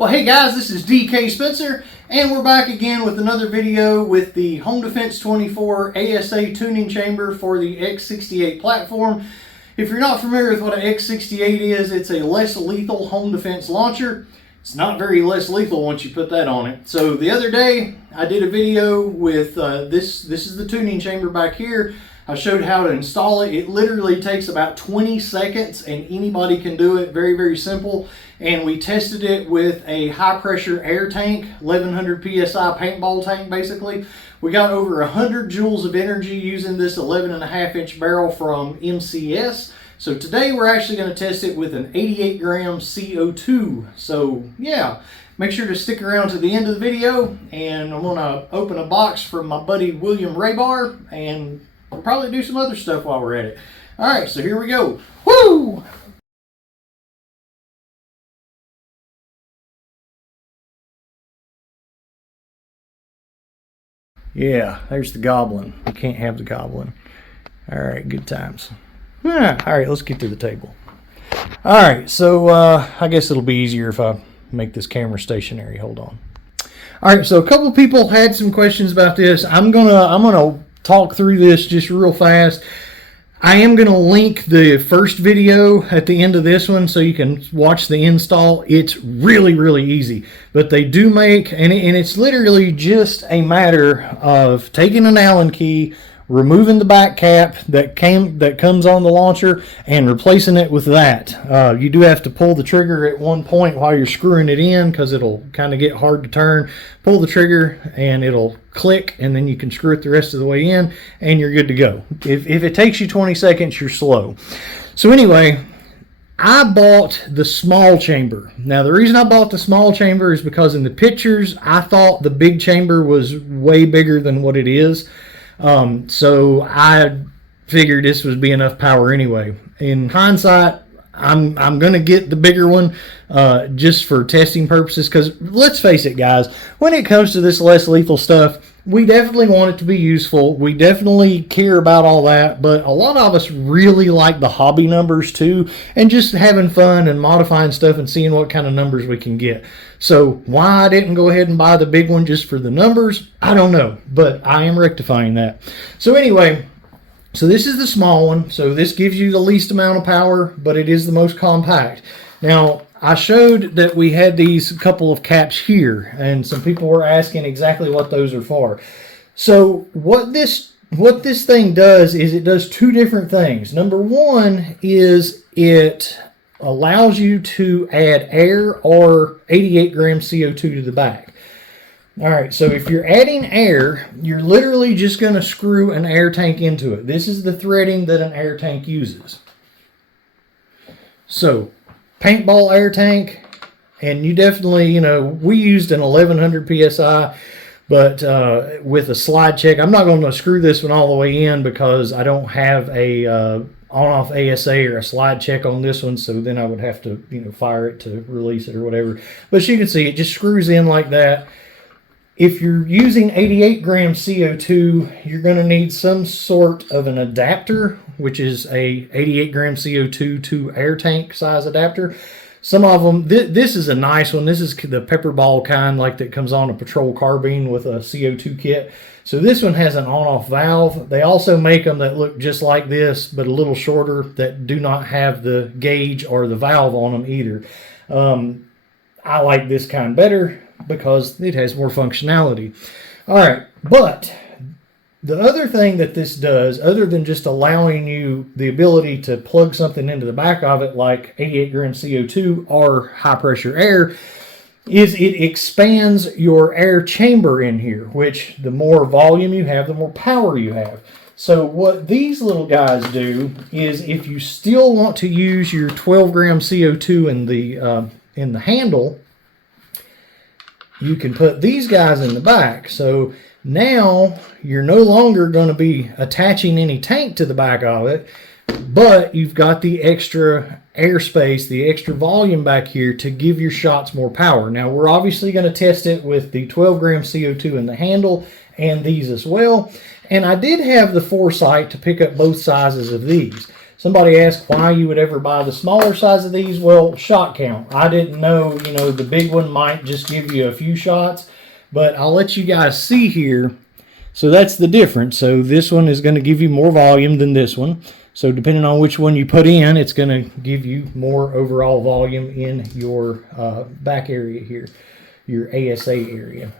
Well, hey guys, this is DK Spencer, and we're back again with another video with the Home Defense 24 ASA tuning chamber for the X-68 platform. If you're not familiar with what an X-68 is, it's a less lethal home defense launcher. It's not very less lethal once you put that on it. So the other day, I did a video with this is the tuning chamber back here. I showed how to install it. It literally takes about 20 seconds and anybody can do it. Very, very simple. And we tested it with a high pressure air tank, 1100 PSI paintball tank basically. We got over 100 joules of energy using this 11.5-inch barrel from MCS. So today we're actually going to test it with an 88 gram CO2. So yeah, make sure to stick around to the end of the video, and I'm going to open a box from my buddy William Raybar, and we'll probably do some other stuff while we're at it. All right, so here we go. Woo! Yeah, there's the goblin. You can't have the goblin. All right, good times. Yeah, all right, let's get to the table. All right, so I guess it'll be easier if I make this camera stationary. Hold on. All right, so a couple people had some questions about this. I'm gonna talk through this just real fast. I am going to link the first video at the end of this one so you can watch the install. It's really, really easy. But they do make, and it's literally just a matter of taking an Allen key, removing the back cap that comes on the launcher, and replacing it with that. You do have to pull the trigger at one point while you're screwing it in because it'll kind of get hard to turn. Pull the trigger and it'll click, and then you can screw it the rest of the way in and you're good to go. If it takes you 20 seconds, you're slow. So anyway, I bought the small chamber. Now the reason I bought the small chamber is because in the pictures I thought the big chamber was way bigger than what it is. So I figured this would be enough power anyway. In hindsight, I'm going to get the bigger one just for testing purposes, because let's face it guys, when it comes to this less lethal stuff, we definitely want it to be useful. We definitely care about all that, but a lot of us really like the hobby numbers too, and just having fun and modifying stuff and seeing what kind of numbers we can get. So why I didn't go ahead and buy the big one just for the numbers, I don't know, but I am rectifying that. So anyway, so this is the small one. So this gives you the least amount of power, but it is the most compact. Now, I showed that we had these couple of caps here, and some people were asking exactly what those are for. So what this thing does is it does two different things. Number one is it allows you to add air or 88 gram CO2 to the back. All right, so if you're adding air, you're literally just going to screw an air tank into it. This is the threading that an air tank uses. So paintball air tank, and you definitely, you know, we used an 1100 PSI, but with a slide check. I'm not going to screw this one all the way in because I don't have a on-off ASA or a slide check on this one, so then I would have to, you know, fire it to release it or whatever. But as you can see, it just screws in like that. If you're using 88 gram CO2, you're going to need some sort of an adapter, which is a 88 gram CO2 to air tank size adapter. Some of them, this is a nice one. This is the pepper ball kind, like that comes on a patrol carbine with a CO2 kit. So this one has an on-off valve. They also make them that look just like this, but a little shorter, that do not have the gauge or the valve on them either. I like this kind better because it has more functionality. All right, but the other thing that this does, other than just allowing you the ability to plug something into the back of it like 88 gram CO2 or high pressure air, is it expands your air chamber in here, which the more volume you have, the more power you have. So what these little guys do is, if you still want to use your 12 gram CO2 in the handle, you can put these guys in the back. So now you're no longer going to be attaching any tank to the back of it, but you've got the extra airspace, the extra volume back here to give your shots more power. Now we're obviously going to test it with the 12 gram CO2 in the handle and these as well. And I did have the foresight to pick up both sizes of these. Somebody asked why you would ever buy the smaller size of these. Well, shot count. I didn't know, you know, the big one might just give you a few shots, but I'll let you guys see here. So that's the difference. So this one is going to give you more volume than this one. So depending on which one you put in, it's going to give you more overall volume in your back area here, your ASA area.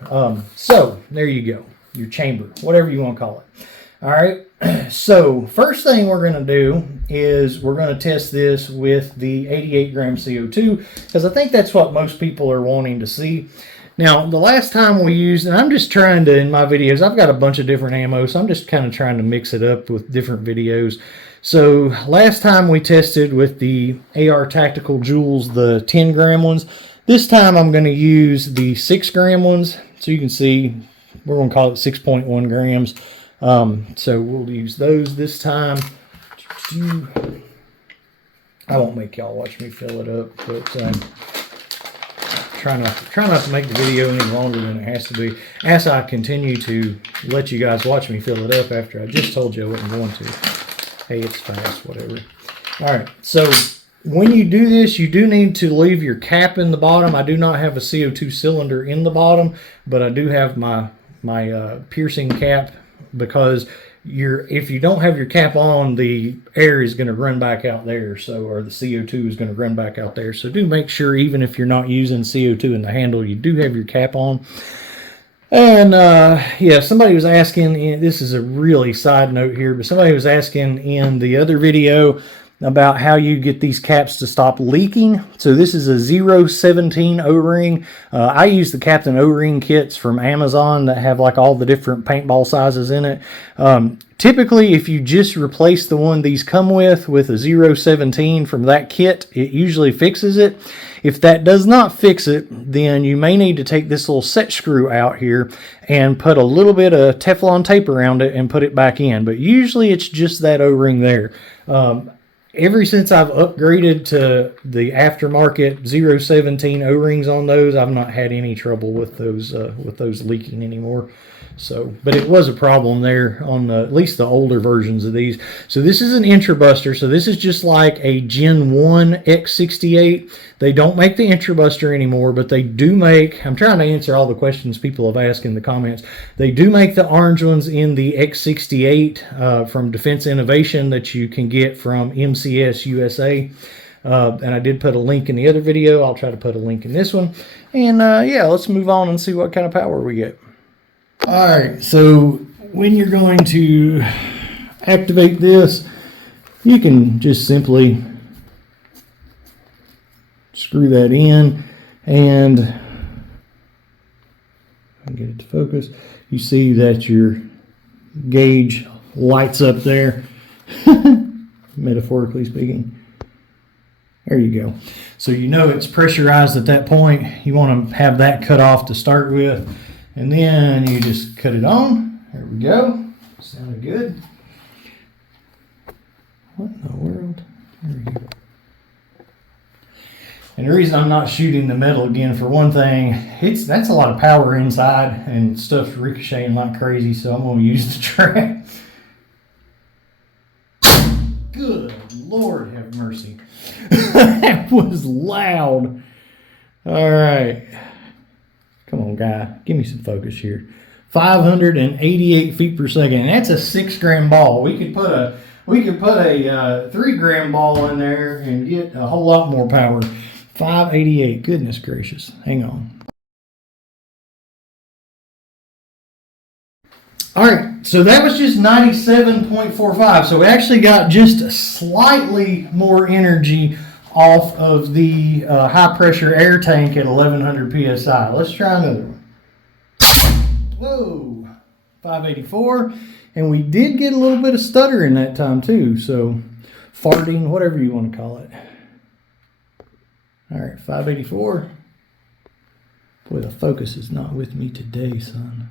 So there you go, your chamber, whatever you want to call it. All right, so first thing we're going to do is we're going to test this with the 88 gram CO2, because I think that's what most people are wanting to see. Now, the last time we used, and I'm just trying to, in my videos, I've got a bunch of different ammo, so I'm just kind of trying to mix it up with different videos. So last time we tested with the AR Tactical Jewels, the 10 gram ones. This time I'm going to use the 6 gram ones. So you can see, we're going to call it 6.1 grams. So we'll use those this time. I won't make y'all watch me fill it up, but try not to make the video any longer than it has to be, as I continue to let you guys watch me fill it up after I just told you I wasn't going to. Hey, it's fast, whatever. All right, so when you do this, you do need to leave your cap in the bottom. I do not have a CO2 cylinder in the bottom, but I do have my piercing cap, because if you don't have your cap on, the air is going to run back out there, so, or the CO2 is going to run back out there. So do make sure, even if you're not using CO2 in the handle, you do have your cap on. And yeah, somebody was asking, this is a really side note here, but somebody was asking in the other video about how you get these caps to stop leaking. So this is a 017 O-ring. I use the Captain O-ring kits from Amazon that have like all the different paintball sizes in it. Typically, if you just replace the one these come with a 017 from that kit, it usually fixes it. If that does not fix it, then you may need to take this little set screw out here and put a little bit of Teflon tape around it and put it back in. But usually it's just that O-ring there. Ever since I've upgraded to the aftermarket 017 O-rings on those, I've not had any trouble with those leaking anymore. So, but it was a problem there on at least the older versions of these. So this is an IntruBuster. So this is just like a Gen 1 X-68. They don't make the IntruBuster anymore, but they do make, I'm trying to answer all the questions people have asked in the comments. They do make the orange ones in the X-68 from Defense Innovation that you can get from MCS USA. And I did put a link in the other video. I'll try to put a link in this one. And yeah, let's move on and see what kind of power we get. All right, so when you're going to activate this, you can just simply screw that in, and I'll get it to focus. You see that your gauge lights up there, metaphorically speaking. There you go. So you know it's pressurized at that point. You want to have that cut off to start with. And then you just cut it on. There we go. Sounded good. What in the world? There we go. And the reason I'm not shooting the metal again, for one thing, that's a lot of power inside and stuff's ricocheting like crazy, so I'm going to use the track. Good Lord have mercy. That was loud. All right. Come on, guy. Give me some focus here. 588 feet per second. And that's a 6 gram ball. We could put a 3 gram ball in there and get a whole lot more power. 588. Goodness gracious. Hang on. All right. So that was just 97.45. So we actually got just slightly more energy off of the high pressure air tank at 1100 psi. Let's try another one. Whoa, 584, and we did get a little bit of stutter in that time too, so farting, whatever you want to call it. All right, 584. Boy, the focus is not with me today, son.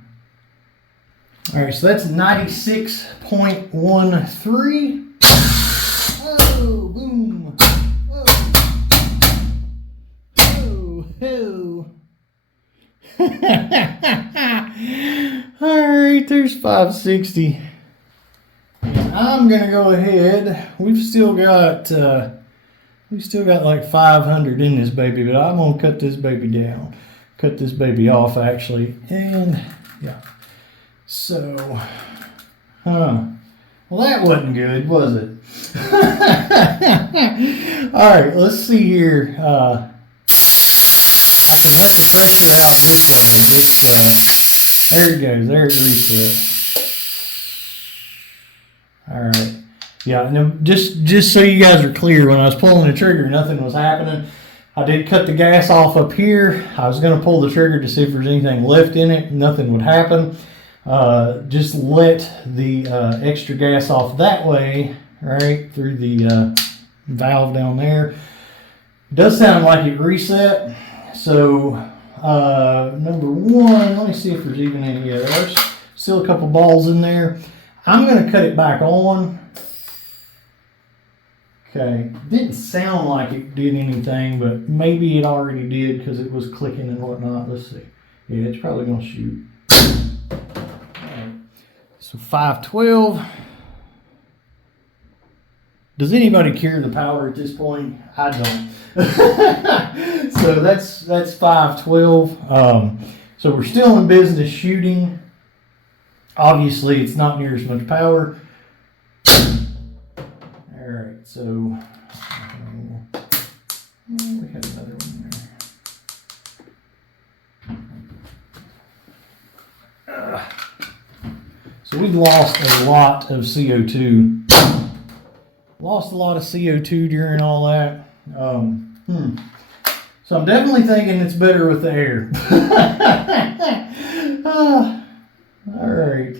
All right, so that's 96.13. Oh, boom. All right, there's 560. I'm I'm gonna go ahead. We've still got like 500 in this baby, but I'm gonna cut this baby down. Cut this baby off actually, and yeah. So, well, that wasn't good, was it? All right, let's see here. I can let the pressure out this way. There it goes. There it reset. All right. Yeah, and just so you guys are clear, when I was pulling the trigger, nothing was happening. I did cut the gas off up here. I was going to pull the trigger to see if there's anything left in it. Nothing would happen. Just let the extra gas off that way, right, through the valve down there. It does sound like it reset. So, number one, let me see if there's even any other. There's still a couple balls in there. I'm going to cut it back on. Okay, didn't sound like it did anything, but maybe it already did because it was clicking and whatnot. Let's see. Yeah, it's probably going to shoot. Right. So 512. Does anybody care the power at this point? I don't. So that's 512. So we're still in business shooting. Obviously, it's not near as much power. All right, so we had another one there. So we lost a lot of CO2. Lost a lot of CO2 during all that. So I'm definitely thinking it's better with the air. All right.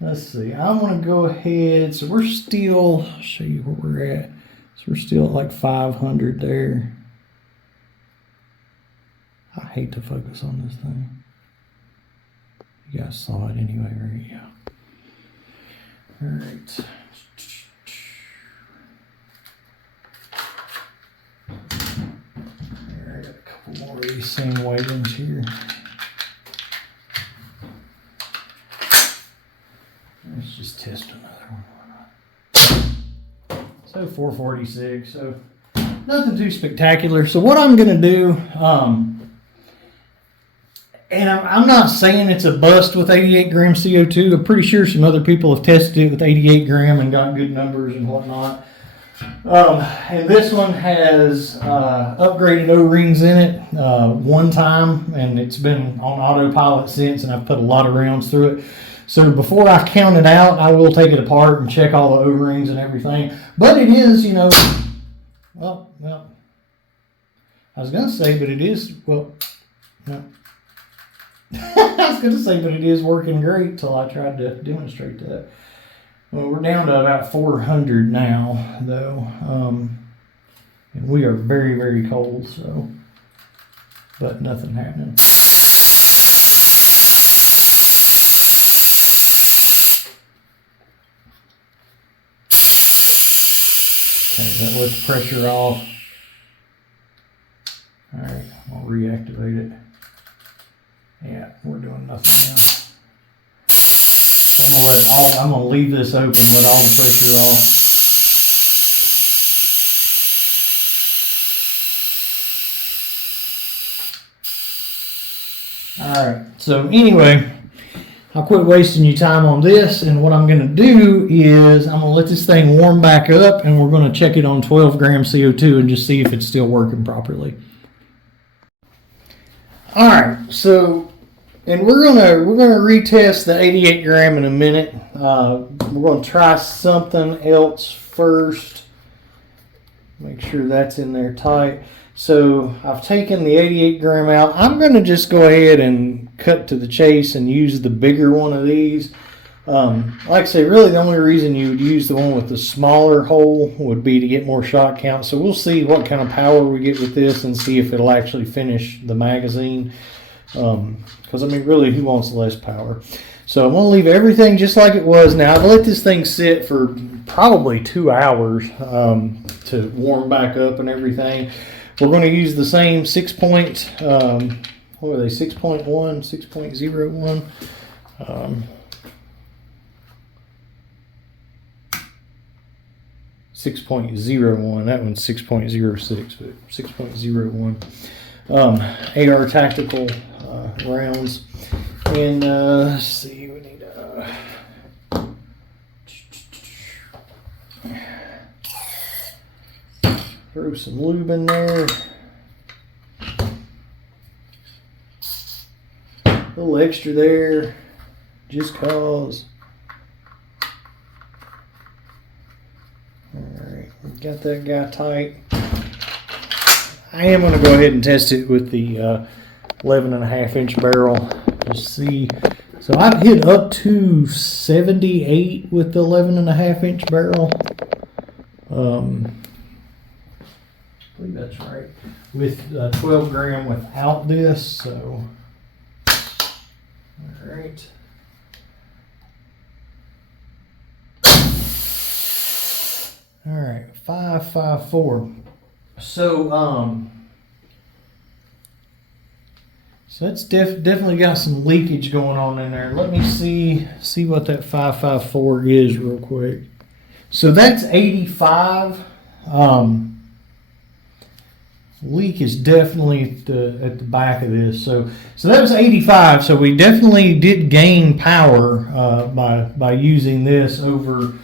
Let's see. I'm going to go ahead. So we're still, I'll show you where we're at. So we're still at like 500 there. I hate to focus on this thing. You guys saw it anyway, right? Yeah. All right. There, I got a couple more of these same weightings here. Let's just test another one. So 446, so nothing too spectacular. So what I'm going to do, and I'm not saying it's a bust with 88 gram CO2. I'm pretty sure some other people have tested it with 88 gram and got good numbers and whatnot. And this one has upgraded O-rings in it one time, and it's been on autopilot since, and I've put a lot of rounds through it. So before I count it out, I will take it apart and check all the O-rings and everything. But it is, you know, well, I was going to say, but it is, well, no. I was going to say, but it is working great till I tried to demonstrate that. Well, we're down to about 400 now, though. And we are very, very cold, so, but nothing happening. Okay, that lets pressure off. All right, I'll reactivate it. Yeah, we're doing nothing now. I'm gonna leave this open, let all the pressure off. All right, so anyway, I'll quit wasting your time on this, and what I'm gonna do is I'm gonna let this thing warm back up, and we're gonna check it on 12 gram CO2 and just see if it's still working properly. All right, so, and we're gonna retest the 88 gram in a minute. We're gonna try something else first. Make sure that's in there tight. So I've taken the 88 gram out. I'm gonna just go ahead and cut to the chase and use the bigger one of these. Like I say, really the only reason you would use the one with the smaller hole would be to get more shot count. So we'll see what kind of power we get with this and see if it'll actually finish the magazine. Because I mean, really, who wants less power? So I'm going to leave everything just like it was. Now I've let this thing sit for probably 2 hours to warm back up and everything. We're going to use the same 6.1, 6.01. 6.01. That one's 6.06, but 6.01. AR tactical rounds. And let's see, we need throw some lube in there. A little extra there, just cause. Alright, got that guy tight. I am going to go ahead and test it with the 11.5 inch barrel. Just see. So I've hit up to 78 with the 11.5 inch barrel. I believe that's right. With 12 gram without this, so. Alright. Alright, 554. So that's definitely got some leakage going on in there. Let me see what that 554 is real quick. So that's 85. Leak is definitely at the back of this. So that was 85. So we definitely did gain power by using this over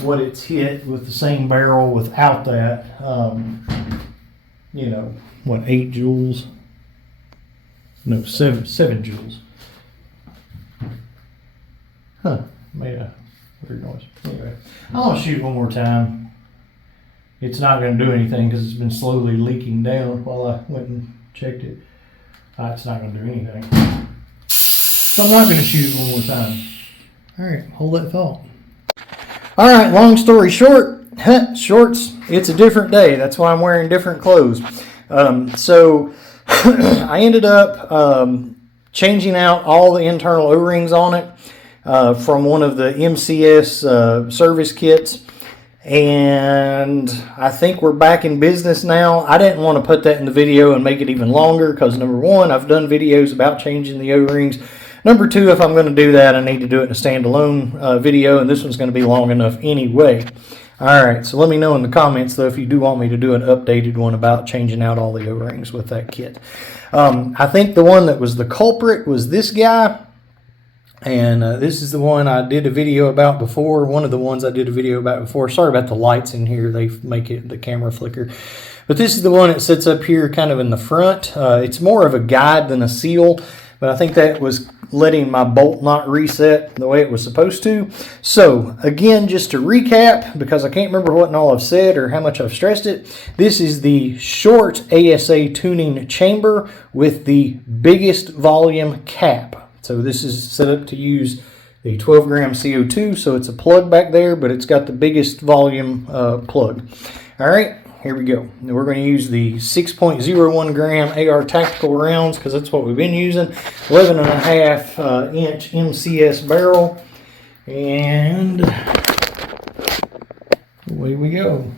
what it's hit with the same barrel without that. You know, what, 8 joules? No, 7 joules. Huh, made a weird noise. Anyway, I'll shoot one more time. It's not going to do anything because it's been slowly leaking down while I went and checked it. It's not going to do anything. So I'm not going to shoot it one more time. Alright, hold that thought. Alright, long story short, shorts, it's a different day. That's why I'm wearing different clothes. So I ended up changing out all the internal O-rings on it from one of the MCS service kits. And I think we're back in business now. I didn't want to put that in the video and make it even longer because, number one, I've done videos about changing the O-rings. Number two, if I'm going to do that, I need to do it in a standalone video, and this one's going to be long enough anyway. Alright, so let me know in the comments, though, if you do want me to do an updated one about changing out all the O-rings with that kit. I think the one that was the culprit was this guy. And this is the one I did a video about before. One of the ones I did a video about before. Sorry about the lights in here. They make the camera flicker. But this is the one that sits up here kind of in the front. It's more of a guide than a seal. But I think that was letting my bolt not reset the way it was supposed to. So, again, just to recap, because I can't remember what and all I've said or how much I've stressed it, this is the short ASA tuning chamber with the biggest volume cap. So this is set up to use the 12 gram CO2, so it's a plug back there, but it's got the biggest volume plug. All right, here we go. Now we're going to use the 6.01 gram AR tactical rounds because that's what we've been using. 11.5 inch MCS barrel, and away we go.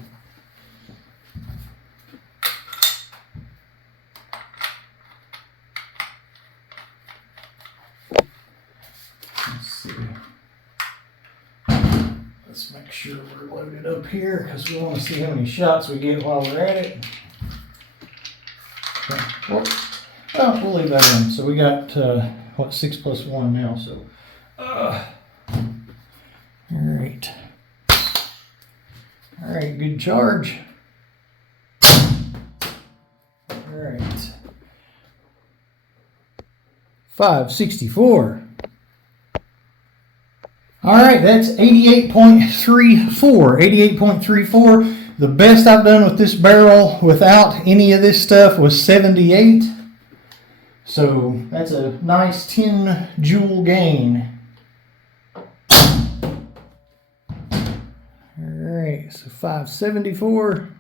Let's make sure we're loaded up here because we want to see how many shots we get while we're at it. Okay. Well, we'll leave that in. So we got, 6 plus 1 now. So, all right. All right, good charge. All right. 564. All right, that's 88.34. 88.34. The best I've done with this barrel without any of this stuff was 78. So that's a nice 10 joule gain. All right, so 574.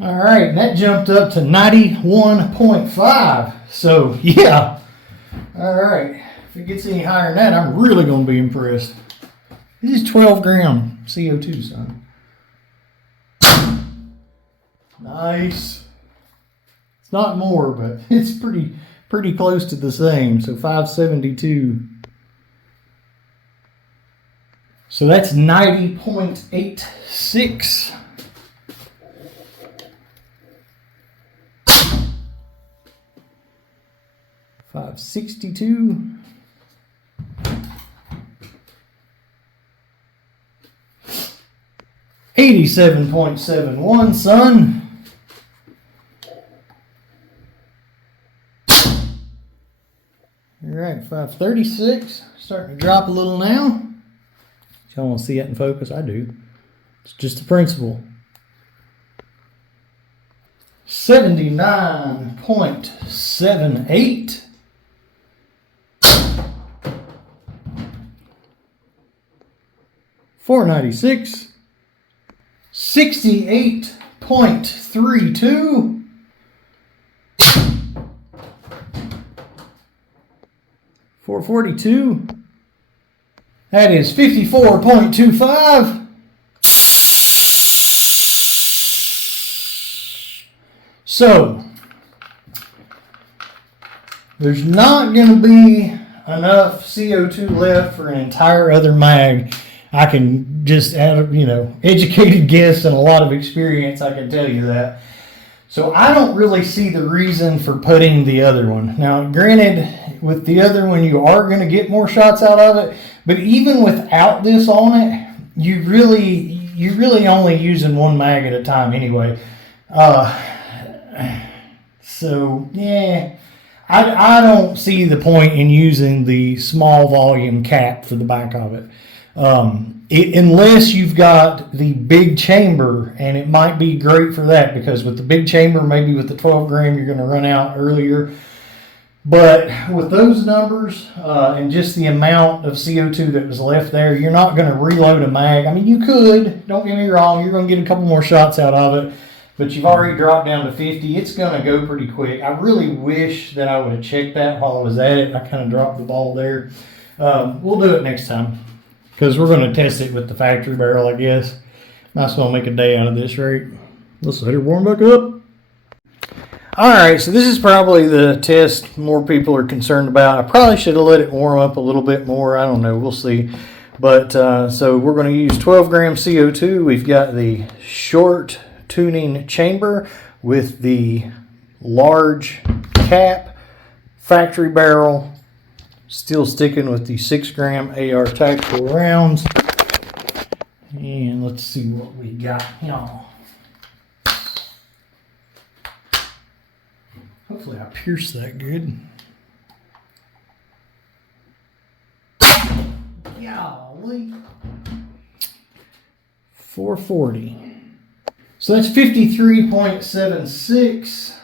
All right, that jumped up to 91.5. So yeah. All right. If it gets any higher than that, I'm really going to be impressed. This is 12 gram CO2, son. Nice. It's not more, but it's pretty close to the same. So 572. So that's 90.86. 562. 87.71, son. All right, 536. Starting to drop a little now. Y'all want to see that in focus? I do. It's just the principle. 79.78. 496. 68.32. 442. That is 54.25. So, there's not going to be enough CO2 left for an entire other mag. I can just add, educated guess and a lot of experience, I can tell you that. So I don't really see the reason for putting the other one. Now, granted, with the other one, you are going to get more shots out of it, but even without this on it, you're really only using one mag at a time anyway. So, yeah, I don't see the point in using the small volume cap for the back of it. Unless you've got the big chamber, and it might be great for that, because with the big chamber, maybe with the 12 gram, you're going to run out earlier. But with those numbers and just the amount of CO2 that was left there, you're not going to reload a mag. I mean, you could, don't get me wrong, you're going to get a couple more shots out of it, but you've already dropped down to 50. It's going to go pretty quick. I really wish that I would have checked that while I was at it. I kind of dropped the ball there. We'll do it next time, because we're going to test it with the factory barrel, I guess. Might as well make a day out of this, right? Let's let it warm back up. All right, so this is probably the test more people are concerned about. I probably should have let it warm up a little bit more. I don't know. We'll see. But so we're going to use 12 gram CO2. We've got the short tuning chamber with the large cap, factory barrel, still sticking with the 6 gram AR tactical rounds. And let's see what we got here. Hopefully I pierced that good. Golly. 440. So that's 53.76.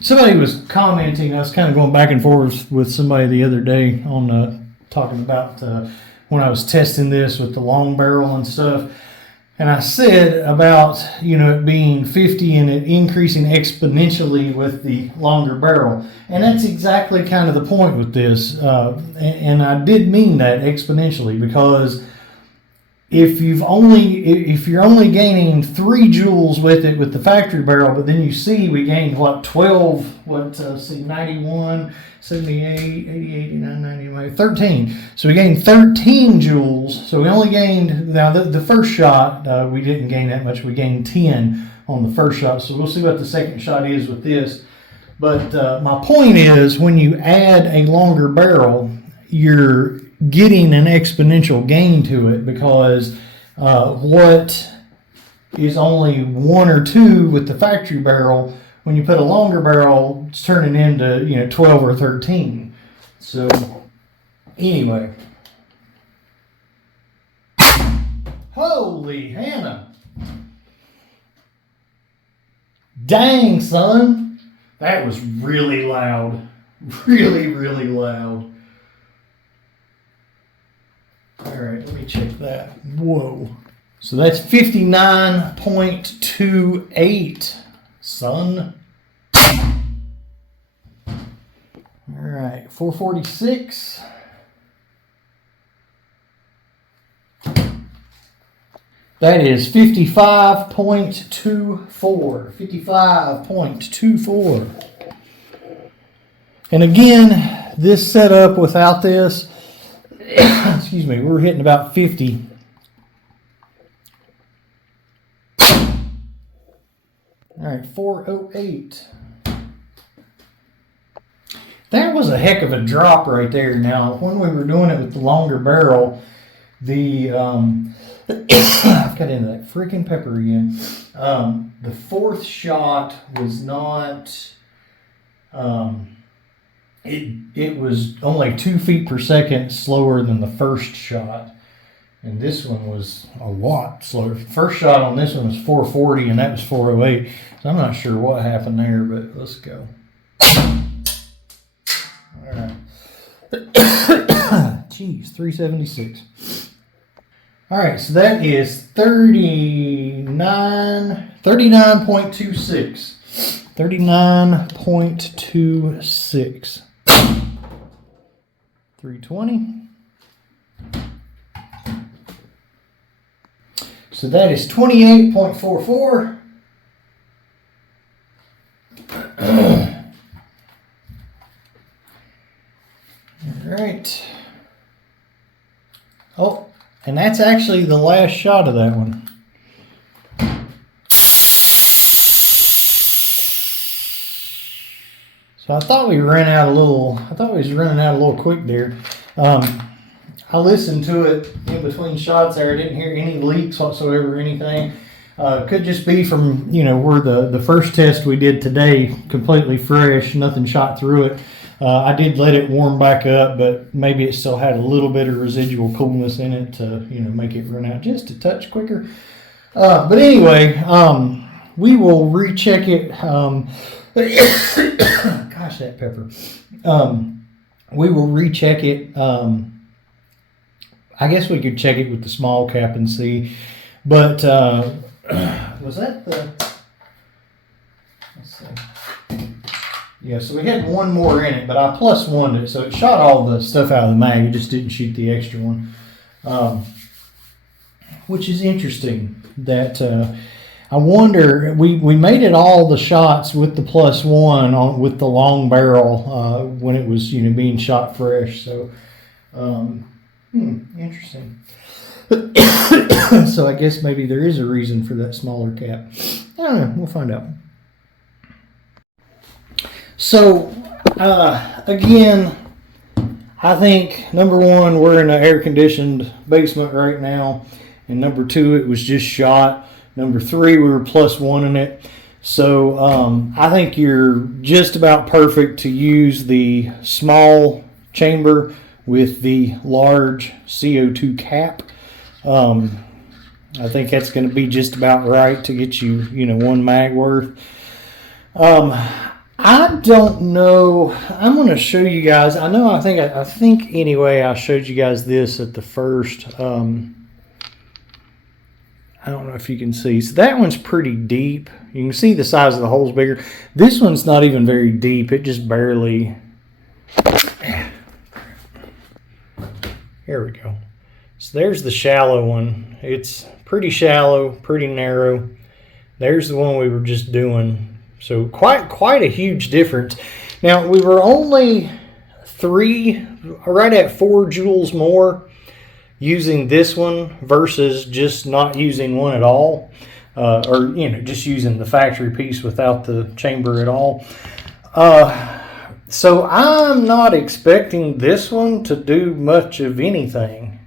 Somebody was commenting, I was kind of going back and forth with somebody the other day on talking about when I was testing this with the long barrel and stuff. And I said about, it being 50 and it increasing exponentially with the longer barrel. And that's exactly kind of the point with this. And I did mean that exponentially, because if you're only gaining 3 joules with it with the factory barrel, but then you see we gained 12, 91, 78, 80, 89, 90, 13. So we gained 13 joules. So we only gained, now the first shot, we didn't gain that much. We gained 10 on the first shot. So we'll see what the second shot is with this. But my point is, when you add a longer barrel, you're getting an exponential gain to it, because what is only 1 or 2 with the factory barrel, when you put a longer barrel, it's turning into 12 or 13. So anyway, holy Hannah, dang son, that was really loud, really loud. All right, let me check that. Whoa. So that's 59.28, son. All right, 446. That is 55.24. 55.24. And again, this setup without this, excuse me, we're hitting about 50. All All right, 408. That was a heck of a drop right there. Now, when we were doing it with the longer barrel, the I've got into that freaking pepper again. The fourth shot was not. It was only 2 feet per second slower than the first shot, and this one was a lot slower. The first shot on this one was 440, and that was 408. So I'm not sure what happened there, but let's go. All right. Jeez, 376. All right, so that is 39.26. 39.26. 320. So that is 28.44. All right. Oh, and that's actually the last shot of that one. So I thought we ran out a little. I thought we was running out a little quick there. I listened to it in between shots there. I didn't hear any leaks whatsoever or anything. Could just be from, where the first test we did today, completely fresh, nothing shot through it. I did let it warm back up, but maybe it still had a little bit of residual coolness in it to, make it run out just a touch quicker. But anyway, we will recheck it. Gosh, that pepper. We will recheck it. I guess we could check it with the small cap and see. But was that the... Let's see. Yeah, so we had one more in it, but I plus one it, so it shot all the stuff out of the mag. It just didn't shoot the extra one. Which is interesting that... I wonder, we made it all the shots with the plus one with the long barrel when it was being shot fresh. So interesting. So I guess maybe there is a reason for that smaller cap. I don't know. We'll find out. So again, I think number one, we're in an air-conditioned basement right now, and number two, it was just shot. Number three, we were plus one in it. So I think you're just about perfect to use the small chamber with the large CO2 cap. I think that's going to be just about right to get you, one mag worth. I don't know. I'm going to show you guys. I think anyway, I showed you guys this at the first. I don't know if you can see. So that one's pretty deep. You can see the size of the hole's bigger. This one's not even very deep. It just barely... Here we go. So there's the shallow one. It's pretty shallow, pretty narrow. There's the one we were just doing. So quite a huge difference. Now, we were only right at 4 joules more using this one versus just not using one at all, or just using the factory piece without the chamber at all. So I'm not expecting this one to do much of anything.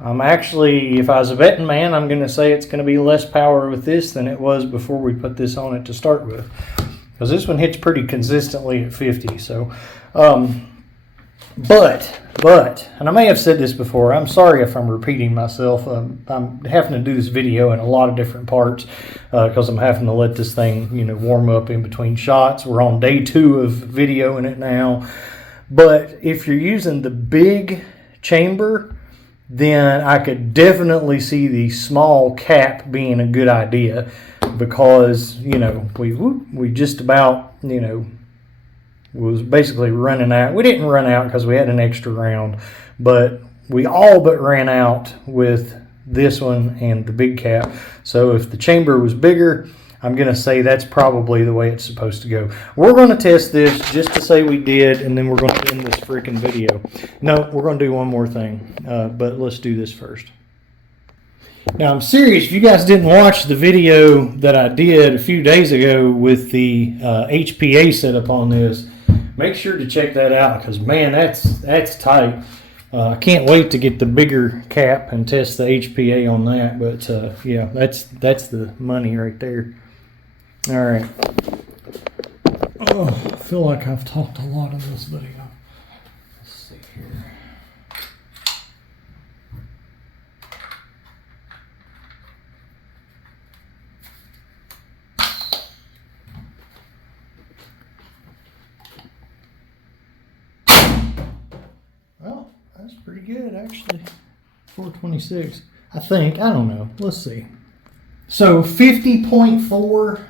I'm actually, if I was a betting man, I'm going to say it's going to be less power with this than it was before we put this on it to start with, because this one hits pretty consistently at 50. So But, and I may have said this before, I'm sorry if I'm repeating myself. I'm having to do this video in a lot of different parts because I'm having to let this thing, warm up in between shots. We're on day 2 of videoing it now. But if you're using the big chamber, then I could definitely see the small cap being a good idea because, we just about, was basically running out. We didn't run out because we had an extra round, but we all but ran out with this one and the big cap. So if the chamber was bigger, I'm going to say that's probably the way it's supposed to go. We're going to test this just to say we did, and then we're going to end this freaking video. No, we're going to do one more thing, but let's do this first. Now I'm serious. If you guys didn't watch the video that I did a few days ago with the HPA setup on this, make sure to check that out because man, that's tight. I can't wait to get the bigger cap and test the HPA on that. But yeah, that's the money right there. All right. Oh, I feel like I've talked a lot in this video. Let's see here. Well, that's pretty good actually. 426. I think. I don't know. Let's see. So 50.4.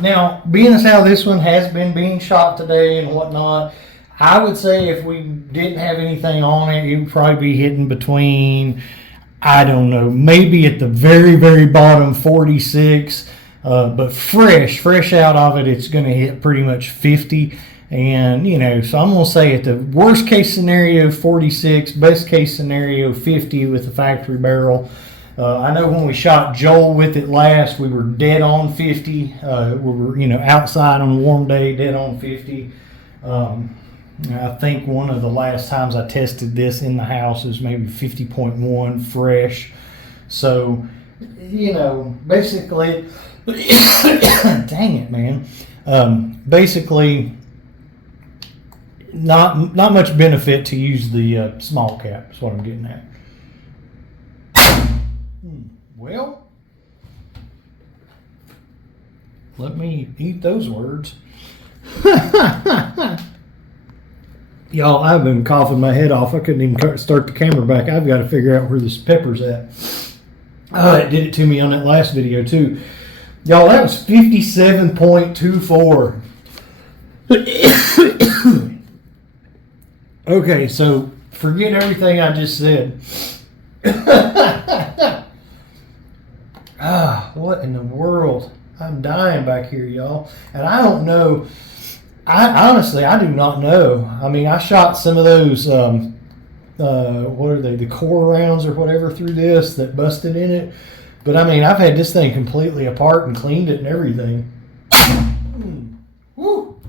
Now, being as how this one has been being shot today and whatnot, I would say if we didn't have anything on it, it would probably be hitting between, I don't know, maybe at the very, very bottom 46. But fresh out of it, it's going to hit pretty much 50. And, you know, so I'm going to say at the worst case scenario, 46, best case scenario, 50 with the factory barrel. I know when we shot Joel with it last, we were dead on 50. We were, you know, outside on a warm day, dead on 50. I think one of the last times I tested this in the house was maybe 50.1 fresh. So, you know, basically, dang it, man. Basically, not much benefit to use the small cap. That's what I'm getting at. Well, let me eat those words. Y'all, I've been coughing my head off. I couldn't even start the camera back. I've got to figure out where this pepper's at. Oh, it did it to me on that last video too. Y'all, that was 57.24. Okay, so forget everything I just said. What in the world? I'm dying back here, y'all. And I don't know. I honestly, I do not know. I mean, I shot some of those, what are they, the core rounds or whatever through this that busted in it. But I mean, I've had this thing completely apart and cleaned it and everything. Woo.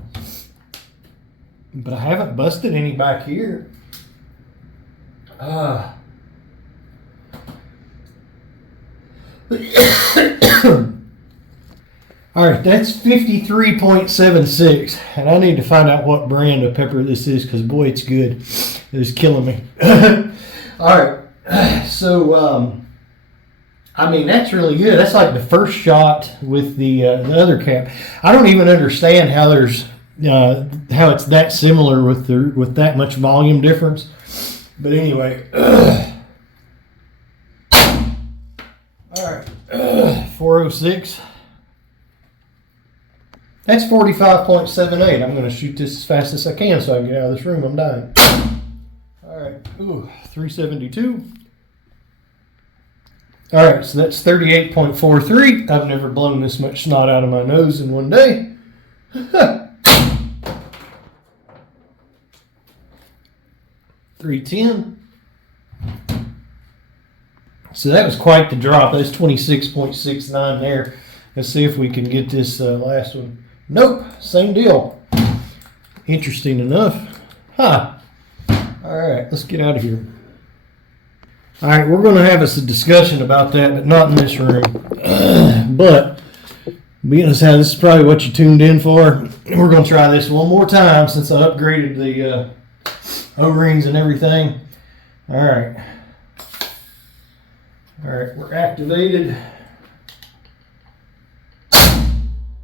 But I haven't busted any back here. Alright, that's 53.76, and I need to find out what brand of pepper this is because boy, it's good. It's killing me. Alright, so I mean, that's really good. That's like the first shot with the other cap. I don't even understand how there's how it's that similar with that much volume difference. But anyway, alright, 406. That's 45.78. I'm going to shoot this as fast as I can so I can get out of this room. I'm dying. Alright, 372. Alright, so that's 38.43. I've never blown this much snot out of my nose in one day. 310. So that was quite the drop. That's 26.69 there. Let's see if we can get this last one. Nope, same deal. Interesting enough. Huh. Alright, let's get out of here. Alright, we're going to have us a discussion about that, but not in this room. But, being as how this is probably what you tuned in for, we're going to try this one more time since I upgraded the O-rings and everything. Alright. Alright, we're activated.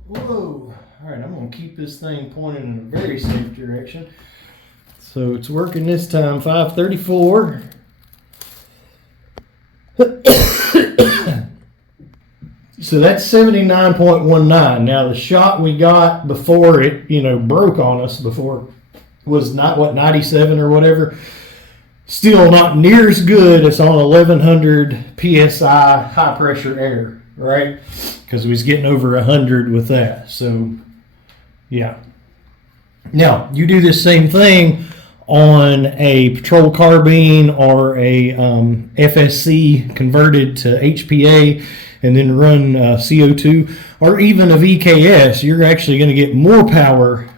Whoa. Alright, I'm going to keep this thing pointed in a very safe direction. So it's working this time. 534. So that's 79.19. Now the shot we got before it, broke on us before was not 97 or whatever. Still not near as good. It's on 1100 psi high pressure air, right? Because we was getting over 100 with that. So yeah. Now you do this same thing on a patrol carbine or a FSC converted to HPA and then run CO2, or even a VKS, you're actually going to get more power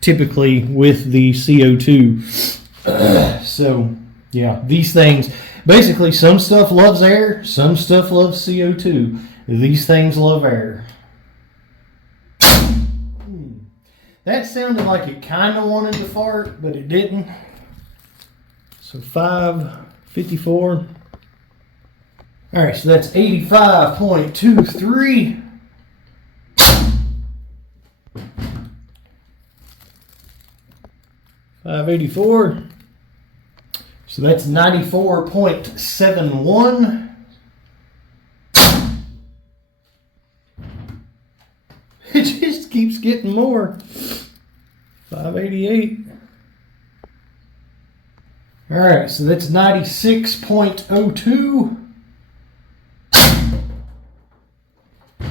typically with the CO2. So yeah, these things, basically some stuff loves air, some stuff loves CO2. These things love air. That sounded like it kind of wanted to fart, but it didn't. So 554. All right, so that's 85.23. $584. So that's 94.71. It just keeps getting more. 588. All right, so that's 96.02.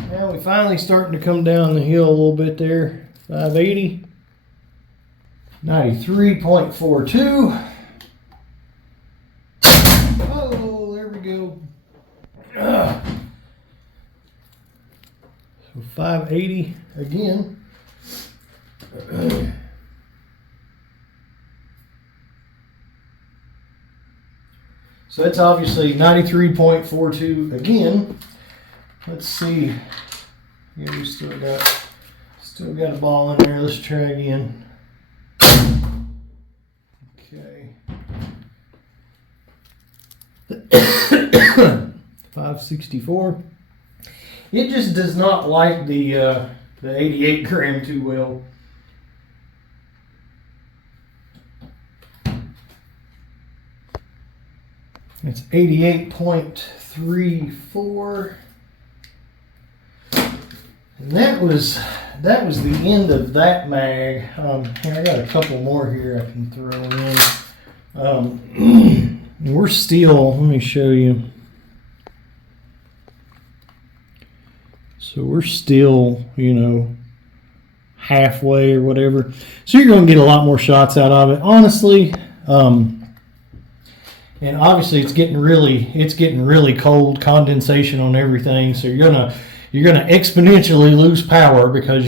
Now we're finally starting to come down the hill a little bit there. 580. 93.42. Oh, there we go. So 580 again. So that's obviously 93.42 again. Let's see. Yeah, we still got a ball in there. Let's try again. Okay. 564. It just does not like the 88 gram too well. It's 88.34. And that was the end of that mag. Here, I got a couple more here I can throw in. We're still, let me show you. So we're still, halfway or whatever. So you're going to get a lot more shots out of it. Honestly, and obviously it's getting really cold, condensation on everything. So you're gonna exponentially lose power because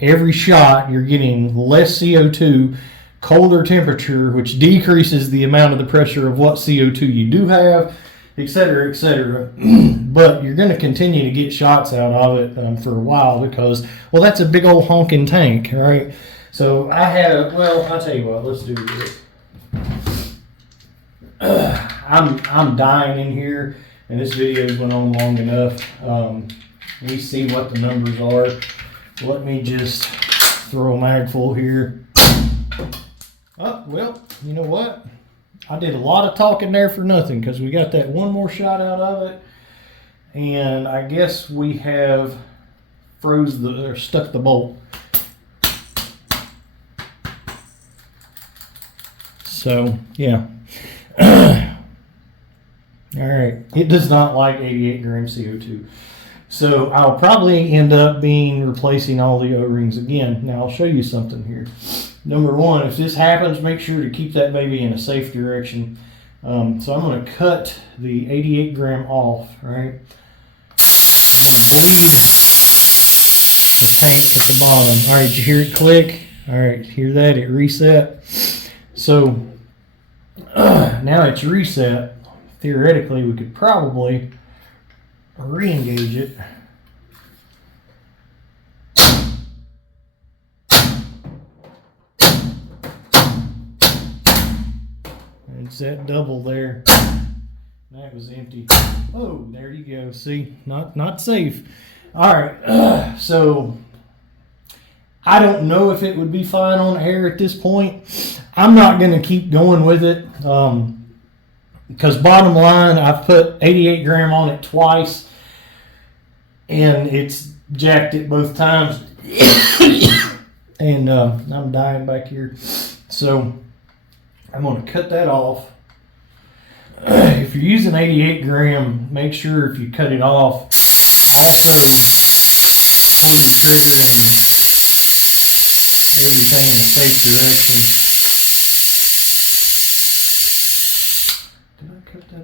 every shot you're getting less CO2, colder temperature, which decreases the amount of the pressure of what CO2 you do have, etc., etc. But you're going to continue to get shots out of it for a while because, well, that's a big old honking tank, right? So I'll tell you what, let's do this. I'm dying in here, and this video's went on long enough. We see what the numbers are. Let me just throw a mag full here. Oh, well, you know what? I did a lot of talking there for nothing because we got that one more shot out of it, and I guess we have stuck the bolt. So yeah. All right, it does not like 88 gram CO2. So I'll probably end up replacing all the O-rings again. Now I'll show you something here. Number one, if this happens, make sure to keep that baby in a safe direction. So I'm going to cut the 88 gram off, right? I'm going to bleed the tank at the bottom. All right, did you hear it click? All right, hear that? It reset. So now it's reset. Theoretically, we could probably re-engage it. It's that double there. That was empty. Oh, there you go. See, not safe. All right. So I don't know if it would be fine on air at this point. I'm not going to keep going with it. Because bottom line, I've put 88 gram on it twice, and it's jacked it both times. And I'm dying back here. So I'm going to cut that off. If you're using 88 gram, make sure if you cut it off, also pull your trigger and everything in a safe direction.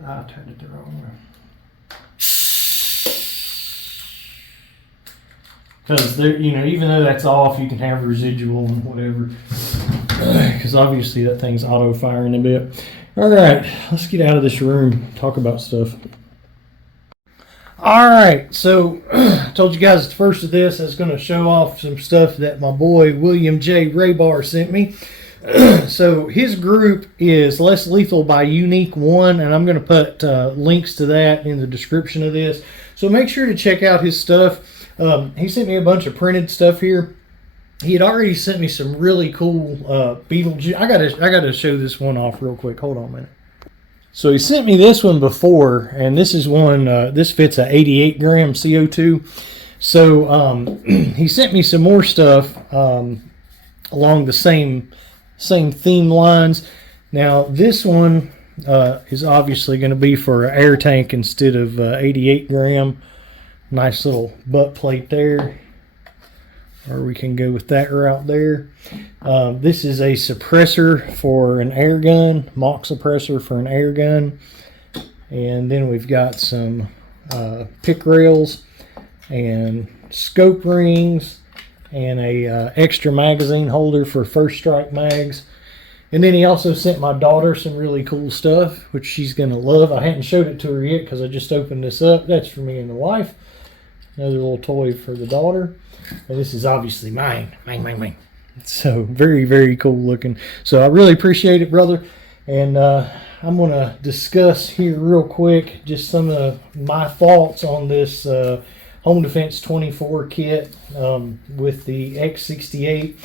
I turned it the wrong way. Because even though that's off, you can have residual and whatever. Because obviously that thing's auto firing a bit. All right, let's get out of this room, talk about stuff. All right, so I told you guys at the first of this, I was going to show off some stuff that my boy William J. Raybar sent me. So his group is Less Lethal by Unique One, and I'm going to put links to that in the description of this. So make sure to check out his stuff. He sent me a bunch of printed stuff here. He had already sent me some really cool Beetle. I gotta show this one off real quick. Hold on a minute. So he sent me this one before, and this is one. This fits a 88 gram CO2. So he sent me some more stuff along the same theme lines. Now this one is obviously going to be for an air tank instead of 88 gram. Nice little butt plate there, or we can go with that route there. This is a suppressor for an air gun, mock suppressor for an air gun. And then we've got some pick rails and scope rings and a extra magazine holder for first strike mags. And then he also sent my daughter some really cool stuff, which she's going to love. I hadn't showed it to her yet because I just opened this up. That's for me and the wife. Another little toy for the daughter. And this is obviously mine. Mine. So very, very cool looking. So I really appreciate it, brother. And I'm going to discuss here real quick just some of my thoughts on this Home Defense 24 kit with the X-68.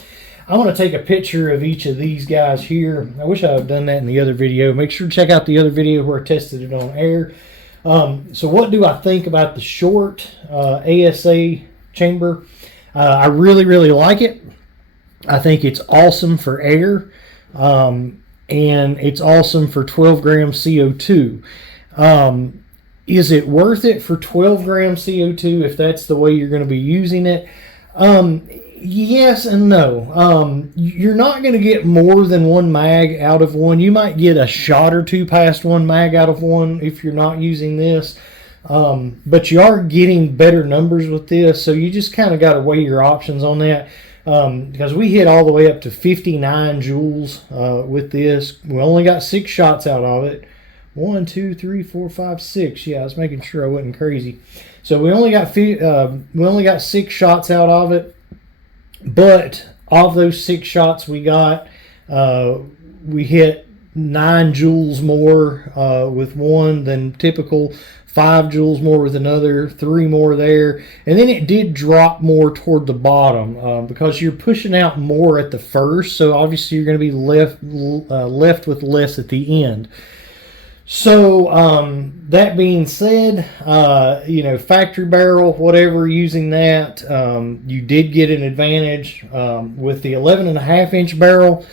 I'm going to take a picture of each of these guys here. I wish I had done that in the other video. Make sure to check out the other video where I tested it on air. So what do I think about the short ASA chamber? I really, really like it. I think it's awesome for air, and it's awesome for 12 gram CO2. Is it worth it for 12 gram CO2 if that's the way you're going to be using it? Yes and no. You're not going to get more than one mag out of one. You might get a shot or two past one mag out of one if you're not using this. But you are getting better numbers with this, so you just kind of got to weigh your options on that. Because we hit all the way up to 59 joules with this. We only got 6 shots out of it. 1, 2, 3, 4, 5, 6. Yeah, I was making sure I wasn't crazy. So we only got 6 shots out of it. But of those 6 shots we got, we hit 9 joules more with one than typical, 5 joules more with another, 3 more there. And then it did drop more toward the bottom because you're pushing out more at the first. So obviously you're going to be left with less at the end. So that being said, factory barrel, whatever, using that, you did get an advantage with the 11.5 inch barrel.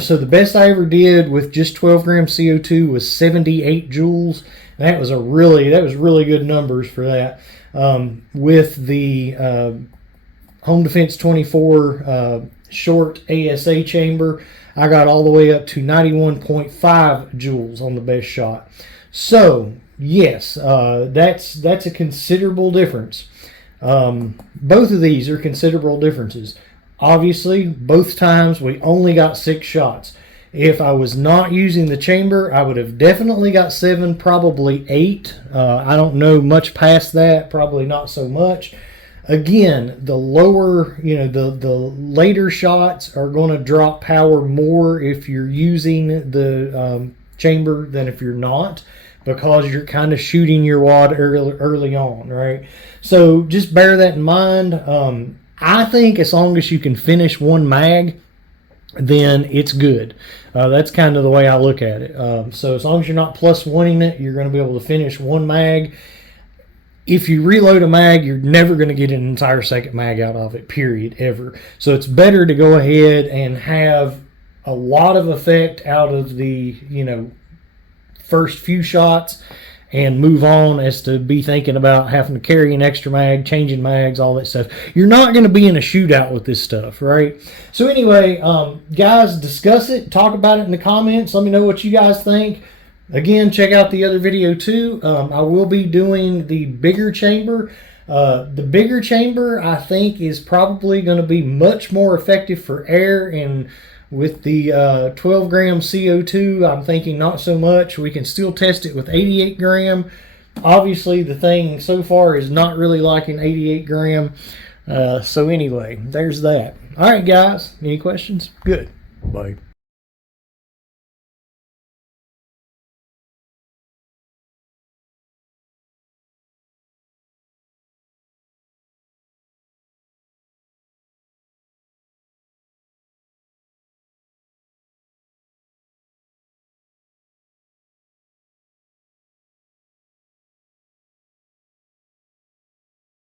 So the best I ever did with just 12 gram CO2 was 78 joules. That was really good numbers for that. With the Home Defense 24 short ASA chamber, I got all the way up to 91.5 joules on the best shot. So yes, that's a considerable difference. Both of these are considerable differences. Obviously, both times we only got 6 shots. If I was not using the chamber, I would have definitely got 7, probably 8. I don't know much past that, probably not so much. Again, the lower, the later shots are going to drop power more if you're using the chamber than if you're not, because you're kind of shooting your wad early on, right? So just bear that in mind. I think as long as you can finish one mag, then it's good. That's kind of the way I look at it. So as long as you're not plus one-ing it, you're going to be able to finish one mag. If you reload a mag, you're never going to get an entire second mag out of it, period, ever. So it's better to go ahead and have a lot of effect out of the, first few shots and move on as to be thinking about having to carry an extra mag, changing mags, all that stuff. You're not going to be in a shootout with this stuff, right? So anyway, guys, discuss it. Talk about it in the comments. Let me know what you guys think. Again, check out the other video too. I will be doing the bigger chamber. The bigger chamber, I think, is probably going to be much more effective for air, and with the 12 gram CO2, I'm thinking not so much. We can still test it with 88 gram. Obviously, the thing so far is not really liking 88 gram. So anyway, there's that. All right, guys. Any questions? Good. Bye.